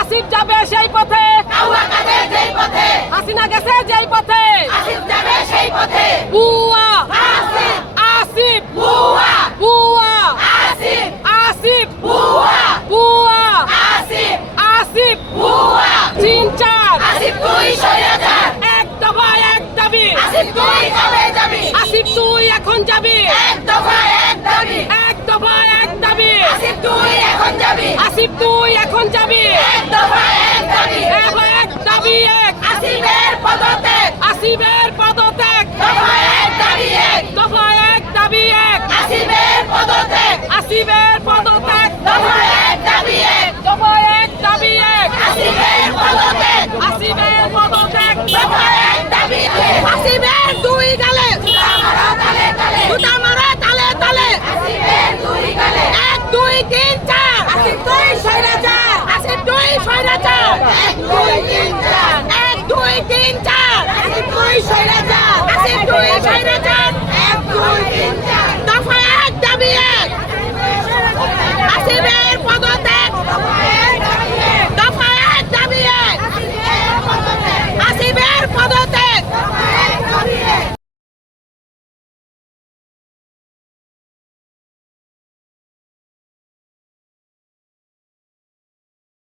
আসিফ যাবে সেই পথে হাসিনা গেছে যেই পথে বুয়া আসিফ বুয়া আসিফ বুয়া আসিফ তিন চার এক দফা এক দাবি আসিফ তুই এখন যাবি এক দফা এক দাবি আসিফ তুই এখন যাবি এক দফা এক দাবি এক আসিফের পদত্যাগ দফা এক দাবি এক আসিফের পদত্যাগ দফা